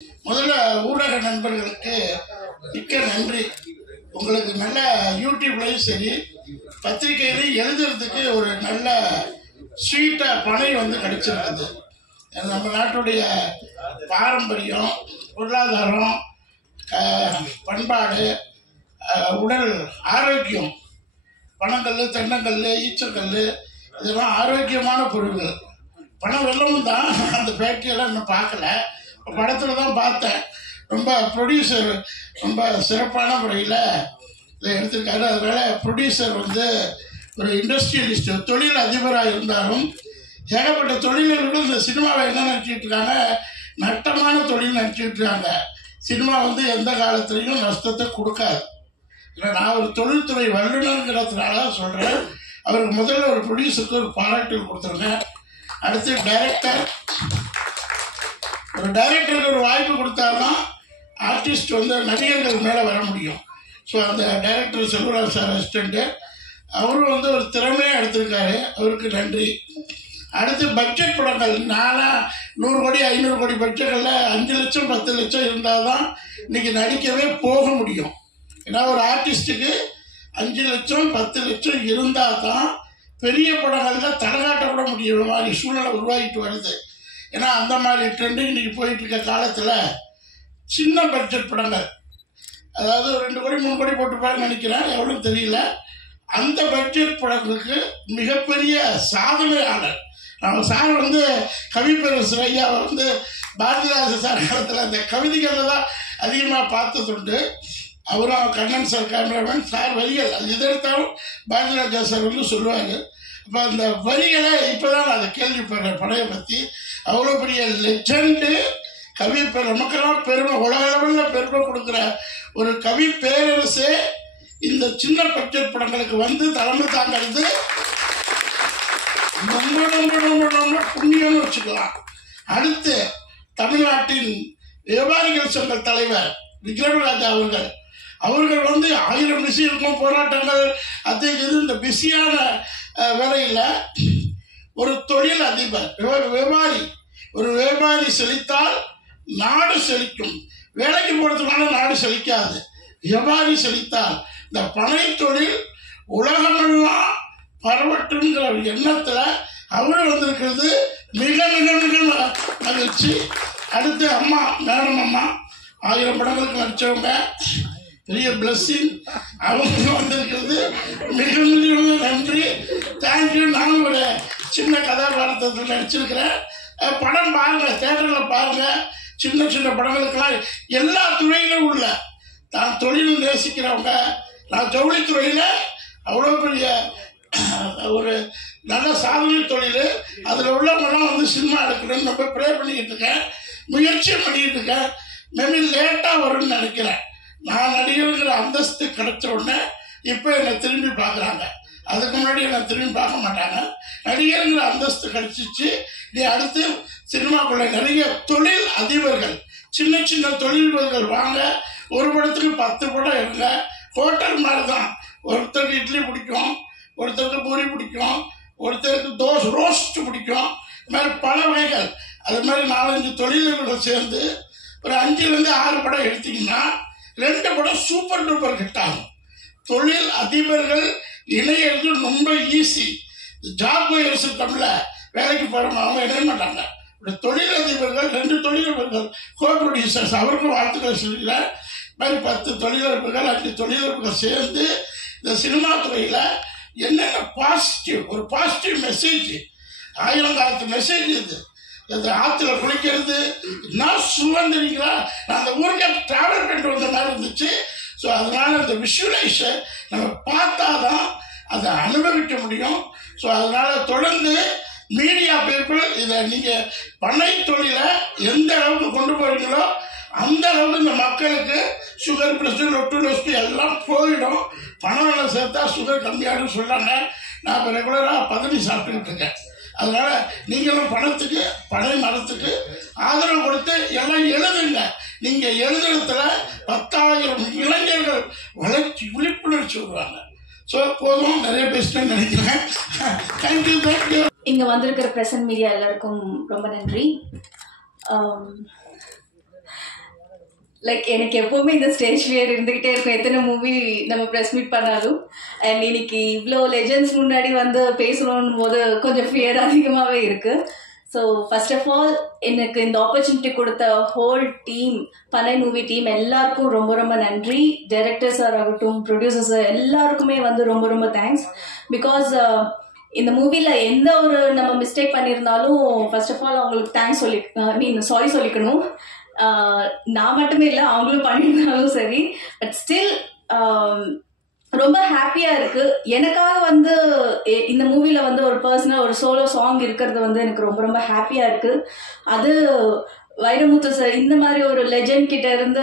முதல்ல ஊடக நண்பர்களுக்கு மிக்க நன்றி. உங்களுக்கு நல்ல யூடியூப்லையும் சரி பத்திரிகையிலையும் எழுதுறதுக்கு ஒரு நல்ல ஸ்வீட்டாக பனை கிடைச்சிருக்குது. நம்ம நாட்டுடைய பாரம்பரியம், பொருளாதாரம், பண்பாடு, உடல் ஆரோக்கியம், பனங்கல், தென்னங்கல், ஈச்சக்கல் இதெல்லாம் ஆரோக்கியமான பொருட்கள். பணம் வெள்ளமும் தான். அந்த ஃபேக்ட்ரியெல்லாம் இன்னும் பார்க்கல, படத்தில் தான் பார்த்தேன். ரொம்ப ப்ரொடியூசர் ரொம்ப சிறப்பான முறையில் இதை எடுத்திருக்காரு. அதனால் ப்ரொடியூசர் ஒரு இண்டஸ்ட்ரியலிஸ்ட், தொழில் அதிபராக இருந்தாலும் ஏகப்பட்ட தொழிலர்களும் இந்த சினிமாவை என்ன நினச்சிக்கிட்டு இருக்காங்க, நட்டமான தொழில் நினச்சிக்கிட்டு இருக்காங்க. சினிமா எந்த காலத்துலேயும் நஷ்டத்தை கொடுக்காது. இல்லை, நான் ஒரு தொழில்துறை வல்லுநருங்கிறதுனால தான் சொல்கிறேன். அவருக்கு முதல்ல ஒரு ப்ரொடியூசருக்கு ஒரு பாராட்டுகள் கொடுத்துருங்க. அடுத்து ஒரு டைரக்டருக்கு ஒரு வாய்ப்பு கொடுத்தாதான் ஆர்டிஸ்ட் நடிகர்கள் மேலே வர முடியும். ஸோ அந்த டைரக்டர் செல்வராஜ் சார் அசிஸ்டண்ட்டு அவரும் ஒரு திறமையாக எடுத்திருக்காரு, அவருக்கு நன்றி. அடுத்து பட்ஜெட் படங்கள், 100 கோடி 500 கோடி பட்ஜெட்டில் 5 லட்சம் 10 லட்சம் இருந்தால் தான் இன்றைக்கி நடிக்கவே போக முடியும். ஏன்னா ஒரு ஆர்டிஸ்ட்டுக்கு 5 லட்சம் 10 லட்சம் இருந்தால் தான் பெரிய படங்களில் தடகாட்டப்பட முடியுற மாதிரி சூழ்நிலை உருவாகிட்டு வருது. ஏன்னா அந்த மாதிரி ட்ரெண்டு இன்றைக்கி போயிட்டு இருக்க காலத்தில் சின்ன பட்ஜெட் படங்கள், அதாவது 2 கோடி 3 கோடி போட்டுப்பாருன்னு நினைக்கிறேன், எவ்வளோ தெரியல, அந்த பட்ஜெட் படங்களுக்கு மிகப்பெரிய சாதனையாளர் நம்ம சார் கவிப்பேரரசர் ஐயா பாரதிராஜ சார் காலத்தில் அந்த கவிதைகளில் தான் அதிகமாக பார்த்ததுண்டு. அவரும் கண்ணன் சார் கேமராமேன், சார் வரிகள் அது எது எடுத்தாலும் பாரதிராஜா சார் சொல்லுவாங்க. இப்போ அந்த வரிகளை இப்போ தான் நான் அதை கேள்விப்படுறேன் படையை பற்றி. அவ்வளோ பெரிய லெஜண்டு கவி, நமக்கெல்லாம் பெருமை, உலக லெவலில் பெருமை கொடுக்குற ஒரு கவி பேரரசே இந்த சின்ன பட்ஜெட் படங்களுக்கு தலைமை தாங்கிறது ரொம்ப ரொம்ப ரொம்ப ரொம்ப புண்ணியம்னு வச்சுக்கலாம். அடுத்து தமிழ்நாட்டின் வியாபாரிகள் சங்க தலைவர் விக்ரமராஜா அவர்கள் 1000 பிஸி இருக்கும், போராட்டங்கள் அது இது. இந்த பிஸியான வேலையில் ஒரு தொழில் அதிபர், ஒரு வியாபாரி செழித்தால் நாடு செழிக்கும். வேலைக்கு போகிறதுனால நாடு செழிக்காது. வியாபாரி செழித்தால் இந்த பனை தொழில் உலகமெல்லாம் பரவட்டுங்கிற எண்ணத்தில் அவரு வந்திருக்கிறது மிக மிக மிக மகிழ்ச்சி. அடுத்து அம்மா, மேடம் அம்மா 1000 படங்களுக்கு நடித்தவங்க, பெரிய பிளஸ்ஸிங். அவங்க வந்திருக்கிறது மிக மிக நன்றி, தேங்க்யூ. நானும் ஒரு சின்ன கதாபாத்திரத்தில் நடிச்சிருக்கிறேன். படம் பாருங்கள், தேட்டரில் பாருங்கள். சின்ன சின்ன படங்களுக்கெல்லாம் எல்லா துறையிலும் உள்ள தான் தொழில் நேசிக்கிறவங்க. நான் ஜவுளித்துறையில் அவ்வளோ பெரிய ஒரு நல்ல சாதனை தொழில், அதில் உள்ளவங்கெல்லாம் சினிமா எடுக்கணும்னு ரொம்ப ப்ரே பண்ணிக்கிட்டு இருக்கேன், முயற்சியும் பண்ணிக்கிட்டு இருக்கேன். மேபி லேட்டாக வரும்னு நினைக்கிறேன். நான் நடிகருங்கிற அந்தஸ்து கிடைச்ச உடனே இப்போ என்னை திரும்பி பார்க்குறாங்க, அதுக்கு முன்னாடி என்னை திரும்பி பார்க்க மாட்டாங்க. நடிகருங்கிற அந்தஸ்து கிடைச்சிச்சு. நீ அடுத்து சினிமாக்குள்ள நிறைய தொழில் அதிபர்கள், சின்ன சின்ன தொழில்கள் வாங்க. ஒரு படத்துக்கு 10 படம் இருங்க. ஹோட்டல் மாதிரி தான். ஒருத்தருக்கு இட்லி பிடிக்கும், ஒருத்தருக்கு பூரி பிடிக்கும், ஒருத்தருக்கு ரோஸ்ட் பிடிக்கும். இது மாதிரி பல வகைகள். அது மாதிரி 4-5 தொழில்கள் சேர்ந்து ஒரு 5லேருந்து 6 படம் எடுத்தீங்கன்னா 2 படம் சூப்பர் டூப்பர் ஹிட் ஆகும். தொழில் அதிபர்கள் இணையிறது ரொம்ப ஈஸி. ஜாப் சிஸ்டம்ல வேலைக்கு போகிறவங்க அவங்க இணைய மாட்டாங்க. தொழில் அதிபர்கள் 2 தொழிலதிபர்கள் கோ ப்ரொடியூசர்ஸ், அவருக்கும் வாழ்த்துக்களை சொல்லிக்கிறேன். மாதிரி 10 தொழிலதிபர்கள் 5 தொழிலதிபர்கள் சேர்ந்து இந்த சினிமா துறையில் என்னென்ன ஒரு பாசிட்டிவ் மெசேஜ், 1000 காலத்து மெசேஜ் இது. இந்த ஆற்றுல குளிக்கிறது நான் சுதந்திரிங்களா, நான் அந்த ஊருக்கே ட்ராவல் பண்ணிட்டு வந்த மாதிரி இருந்துச்சு. ஸோ அதனால் அந்த விஷுவலைஸை நம்ம பார்த்தா தான் அதை அனுபவிக்க முடியும். ஸோ அதனால் தொடர்ந்து மீடியா பீப்புள் இதை நீங்கள் பண்ணை தொழிலை எந்த அளவுக்கு கொண்டு போகிறீங்களோ அந்த அளவுக்கு இந்த மக்களுக்கு சுகர், ப்ரெஷர், லொட்டு எல்லாம் போயிடும். பணம் சேர்த்தா சுகர் கம்மியாகுன்னு சொல்கிறாங்க. நான் இப்போ ரெகுலராக 10 சாப்பிட்டுக்கிட்டு இருக்கேன். அதனால் நீங்களும் பனை மரத்துக்கு ஆதரவு கொடுத்து எல்லாம் எழுதுங்க. நீங்கள் எழுதுறதுல 10,000 இளைஞர்கள் வளர்ச்சி விழிப்புணர்ச்சி வருவாங்க. ஸோ போதும், நிறைய பேசணும்னு நினைக்கிறேன். தேங்க்யூ. இங்கே வந்திருக்கிற பிரசன்ட் மீடியா எல்லாருக்கும் ரொம்ப நன்றி. லைக் எனக்கு எப்போவுமே இந்த ஸ்டேஜ் ஃபியர் இருந்துக்கிட்டே இருக்கும், எத்தனை மூவி நம்ம ப்ரெஸ் மீட் பண்ணாலும். அண்ட் இன்னைக்கு இவ்வளோ லெஜெண்ட்ஸ் முன்னாடி வந்து பேசணும்னு போது கொஞ்சம் ஃபியர் அதிகமாகவே இருக்குது. ஸோ ஃபர்ஸ்ட் ஆஃப் ஆல் எனக்கு இந்த ஆப்பர்ச்சுனிட்டி கொடுத்த ஹோல் டீம், பனை மூவி டீம் எல்லாருக்கும் ரொம்ப ரொம்ப நன்றி. டைரக்டர் சார் ஆகட்டும், ப்ரொடியூசர் சார் எல்லாருக்குமே வந்து ரொம்ப ரொம்ப தேங்க்ஸ். பிகாஸ் இந்த மூவியில் எந்த ஒரு நம்ம மிஸ்டேக் பண்ணியிருந்தாலும் ஃபர்ஸ்ட் ஆஃப் ஆல் அவங்களுக்கு தேங்க்ஸ் சாரி சொல்லிக்கணும். நான் மட்டுமே இல்லை, அவங்களும் பண்ணியிருந்தாலும் சரி. பட் ஸ்டில் ரொம்ப ஹாப்பியாக இருக்குது. எனக்காக வந்து இந்த மூவியில் வந்து ஒரு பர்சனல் ஒரு சோலோ சாங் இருக்கிறது வந்து எனக்கு ரொம்ப ரொம்ப ஹாப்பியாக இருக்குது. அது வைரமுத்து சார் இந்த மாதிரி ஒரு லெஜெண்ட் கிட்ட இருந்து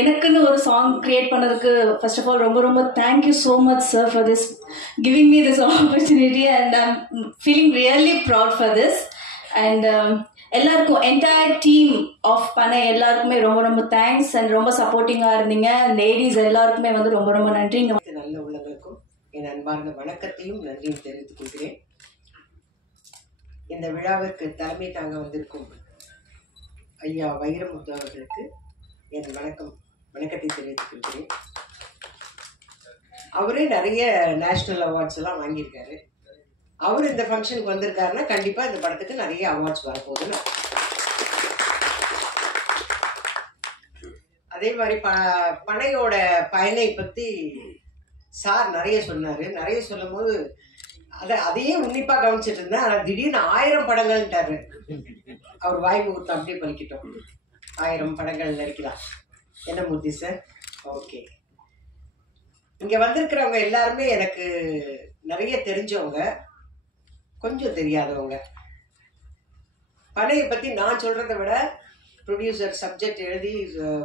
எனக்குன்னு ஒரு சாங் கிரியேட் பண்ணதுக்கு ஃபர்ஸ்ட் ஆஃப் ஆல் ரொம்ப ரொம்ப thank you so much sir for this giving me this opportunity and I am feeling really proud for this. And எல்லாருக்கும் என்டையர் டீம் ஆஃப் பனை எல்லாருக்குமே ரொம்ப ரொம்ப தேங்க்ஸ். அண்ட் ரொம்ப சப்போர்ட்டிங்காக இருந்தீங்க. லேடிஸ் எல்லாருக்குமே வந்து ரொம்ப ரொம்ப நன்றிங்க. நல்ல உள்ளங்களுக்கும் என் அன்பார்ந்த வணக்கத்தையும் நன்றியும் தெரிவித்துக் கொள்கிறேன். இந்த விழாவிற்கு தலைமை தாங்க வந்திருக்கும் ஐயா வைரமுத்து அவர்களுக்கு என் வணக்கத்தை தெரிவித்துக் கொள்கிறேன். அவரே நிறைய நேஷனல் அவார்ட்ஸ் எல்லாம் வாங்கியிருக்காரு. அவர் இந்த ஃபங்க்ஷனுக்கு வந்திருக்காருன்னா கண்டிப்பா இந்த படத்துக்கு நிறைய அவார்ட்ஸ் வரப்போகுதுன்னு. அதே மாதிரி பனையோட பயனை பத்தி சார் நிறைய சொன்னாரு. நிறைய சொல்லும் போது அதையே உன்னிப்பா கவனிச்சிட்டு இருந்தேன். ஆனா திடீர்னு 1000 படங்கள்ட்டாரு. அவர் வாய் முகூர்த்தம் அப்படியே பலிக்கிட்டோம். 1000 படங்கள் நடிக்கலாம். என்ன மூர்த்தி சார்? ஓகே. இங்க வந்திருக்கிறவங்க எல்லாருமே எனக்கு நிறைய தெரிஞ்சவங்க, கொஞ்சம் தெரியாதவங்க. பனையை பத்தி நான் சொல்றதை விட ப்ரொடியூசர் சப்ஜெக்ட் எழுதி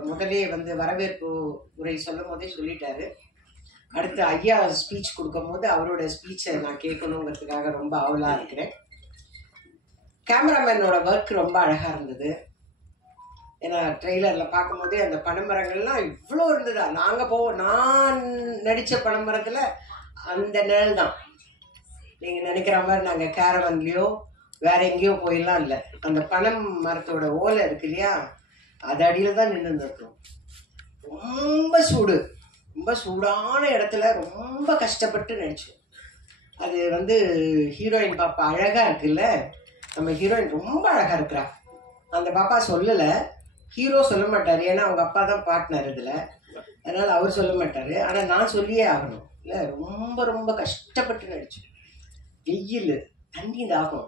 முதலே வந்து வரவேற்பு உரை சொல்லும் போதே சொல்லிட்டாரு. அடுத்து ஐயா ஸ்பீச் கொடுக்கும் போது அவரோட ஸ்பீச்சை நான் கேட்கணுங்கிறதுக்காக ரொம்ப ஆவலா இருக்கிறேன். கேமராமேனோட ஒர்க் ரொம்ப அழகா இருந்தது. ஏன்னா ட்ரெய்லர்ல பார்க்கும் போதே அந்த பனைமரங்கள்லாம் இவ்வளோ இருந்ததா. நான் நடிச்ச பனைமரத்துல அந்த நிழல் தான். நீங்க நினைக்கிற மாதிரி நாங்க கேரவன்லயோ வேற எங்கேயோ போயெல்லாம் இல்லை. அந்த பனை மரத்தோட ஓலை இருக்கு இல்லையா, அது அடியில தான் நின்று இருக்கோம். ரொம்ப சூடான இடத்துல ரொம்ப கஷ்டப்பட்டு நடிச்சோம். அது வந்து ஹீரோயின் பாப்பா அழகா இருக்குல்ல, நம்ம ஹீரோயின் ரொம்ப அழகா இருக்கிறா. அந்த பாப்பா சொல்லல, ஹீரோ சொல்ல மாட்டாரு. ஏன்னா அவங்க அப்பா தான் பார்ட்னர் இதுல, அதனால அவர் சொல்ல மாட்டாரு. ஆனா நான் சொல்லியே ஆகணும் இல்ல. ரொம்ப ரொம்ப கஷ்டப்பட்டு நடிச்சோம். வெயில், தண்ணி தாகம்,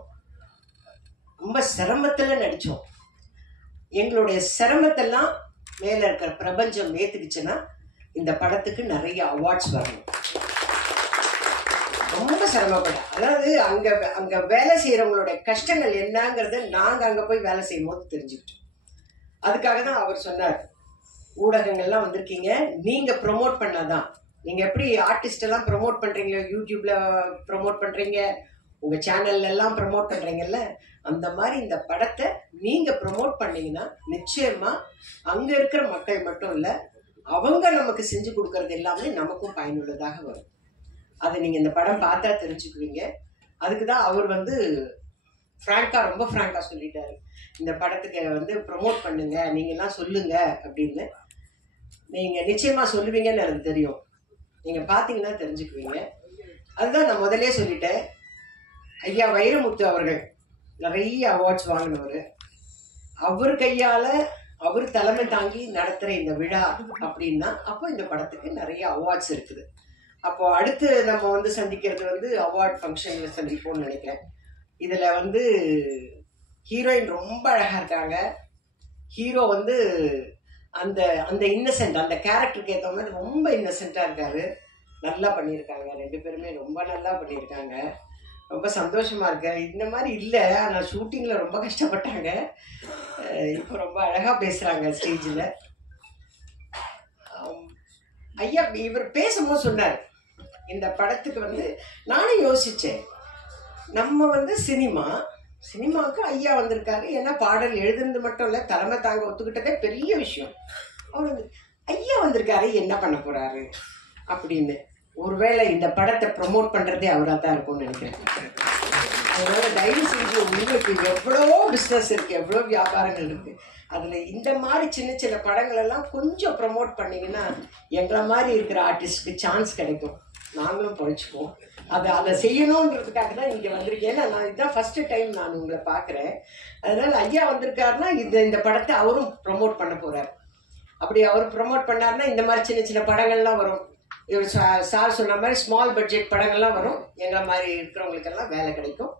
ரொம்ப சிரமத்துல நடிச்சோம். எங்களுடைய சிரமத்தெல்லாம் மேல இருக்கிற பிரபஞ்சம் ஏத்துக்குச்சுன்னா இந்த படத்துக்கு நிறைய அவார்ட்ஸ் வரணும். ரொம்ப சிரமப்பட, அதாவது அங்க வேலை செய்யறவங்களுடைய கஷ்டங்கள் என்னங்கிறத நாங்க அங்க போய் வேலை செய்யும் போது தெரிஞ்சுக்கிட்டோம். அதுக்காக தான் அவர் சொன்னார், ஊடகங்கள்லாம் வந்திருக்கீங்க, நீங்க ப்ரொமோட் பண்ணாதான். நீங்க எப்படி ஆர்டிஸ்ட் எல்லாம் ப்ரொமோட் பண்றீங்க, யூடியூப்ல ப்ரொமோட் பண்றீங்க, உங்க சேனல்ல எல்லாம் ப்ரொமோட் பண்றீங்கல்ல, அந்த மாதிரி இந்த படத்தை நீங்க ப்ரொமோட் பண்ணீங்கன்னா நிச்சயமா அங்க இருக்கிற மக்கள் மட்டும் இல்ல, அவங்க நமக்கு செஞ்சு கொடுக்கறது எல்லாமே நமக்கும் பயனுள்ளதாக வரும். அதை நீங்க இந்த படம் பார்த்தா தெரிஞ்சுக்குவீங்க. அதுக்குதான் அவர் வந்து ரொம்ப ஃப்ராங்கா சொல்லிட்டாரு, இந்த படத்துக்கு வந்து ப்ரொமோட் பண்ணுங்க, நீங்க எல்லாம் சொல்லுங்க அப்படின்னு. நீங்க நிச்சயமா சொல்லுவீங்கன்னு எனக்கு தெரியும். நீங்க பாத்தீங்கன்னா தெரிஞ்சுக்குவீங்க. அதுதான் நான் முதலே சொல்லிட்டேன். ஐயா வைரமுத்து அவர்கள் நிறைய அவார்ட்ஸ் வாங்கினவர். அவர் கையால அவர் தலைமை தாங்கி நடத்துற இந்த விழா அப்படின்னா அப்போ இந்த படத்துக்கு நிறைய அவார்ட்ஸ் இருக்குது. அப்போ அடுத்து நம்ம வந்து சந்திக்கிறது வந்து அவார்ட் ஃபங்க்ஷன்ல சந்திப்போம்னு நினைக்கிறேன். இதுல வந்து ஹீரோயின் ரொம்ப அழகா இருக்காங்க. ஹீரோ வந்து அந்த அந்த இன்னசென்ட், அந்த கேரக்டருக்கு ஏற்ற மாதிரி ரொம்ப இன்னசென்ட்டா இருக்காரு. நல்லா பண்ணியிருக்காங்க, 2 பேருமே ரொம்ப நல்லா பண்ணியிருக்காங்க. ரொம்ப சந்தோஷமா இருக்கு. இந்த மாதிரி இல்லை, ஆனால் ஷூட்டிங்ல ரொம்ப கஷ்டப்பட்டாங்க. இப்போ ரொம்ப அழகா பேசுறாங்க ஸ்டேஜில். ஐயா இவர் பேசும்போது சொன்னார், இந்த படத்துக்கு வந்து நானும் யோசிச்சேன், நம்ம வந்து சினிமாவுக்கு ஐயா வந்திருக்காரு. ஏன்னா பாடல் எழுதுனது மட்டும் இல்லை, தலைமை தாங்க ஒத்துக்கிட்டதே பெரிய விஷயம். அவர் வந்து ஐயா வந்திருக்காரு, என்ன பண்ண போறாரு அப்படின்னு. ஒருவேளை இந்த படத்தை ப்ரொமோட் பண்றதே அவராக தான் இருக்கும்னு நினைக்கிறேன். அதனால தயவு செஞ்சு உங்களுக்கு எவ்வளோ பிஸ்னஸ் இருக்கு, எவ்வளோ வியாபாரங்கள் இருக்கு, அதுல இந்த மாதிரி சின்ன சின்ன படங்கள் எல்லாம் கொஞ்சம் ப்ரமோட் பண்ணீங்கன்னா எங்களை மாதிரி இருக்கிற ஆர்டிஸ்டுக்கு சான்ஸ் கிடைக்கும், நாங்களும் பழிச்சுப்போம். அதை செய்யணுன்றதுக்காக தான் இங்கே வந்திருக்கேன். ஏன்னா நான் இதுதான் ஃபர்ஸ்ட் டைம் நான் உங்களை பார்க்குறேன். அதனால ஐயா வந்திருக்காருன்னா இந்த படத்தை அவரும் ப்ரமோட் பண்ண போறாரு. அப்படி அவர் ப்ரமோட் பண்ணாருன்னா இந்த மாதிரி சின்ன சின்ன படங்கள்லாம் வரும். இவர் சார் சொன்ன மாதிரி ஸ்மால் பட்ஜெட் படங்கள்லாம் வரும். எங்களை மாதிரி இருக்கிறவங்களுக்கெல்லாம் வேலை கிடைக்கும்.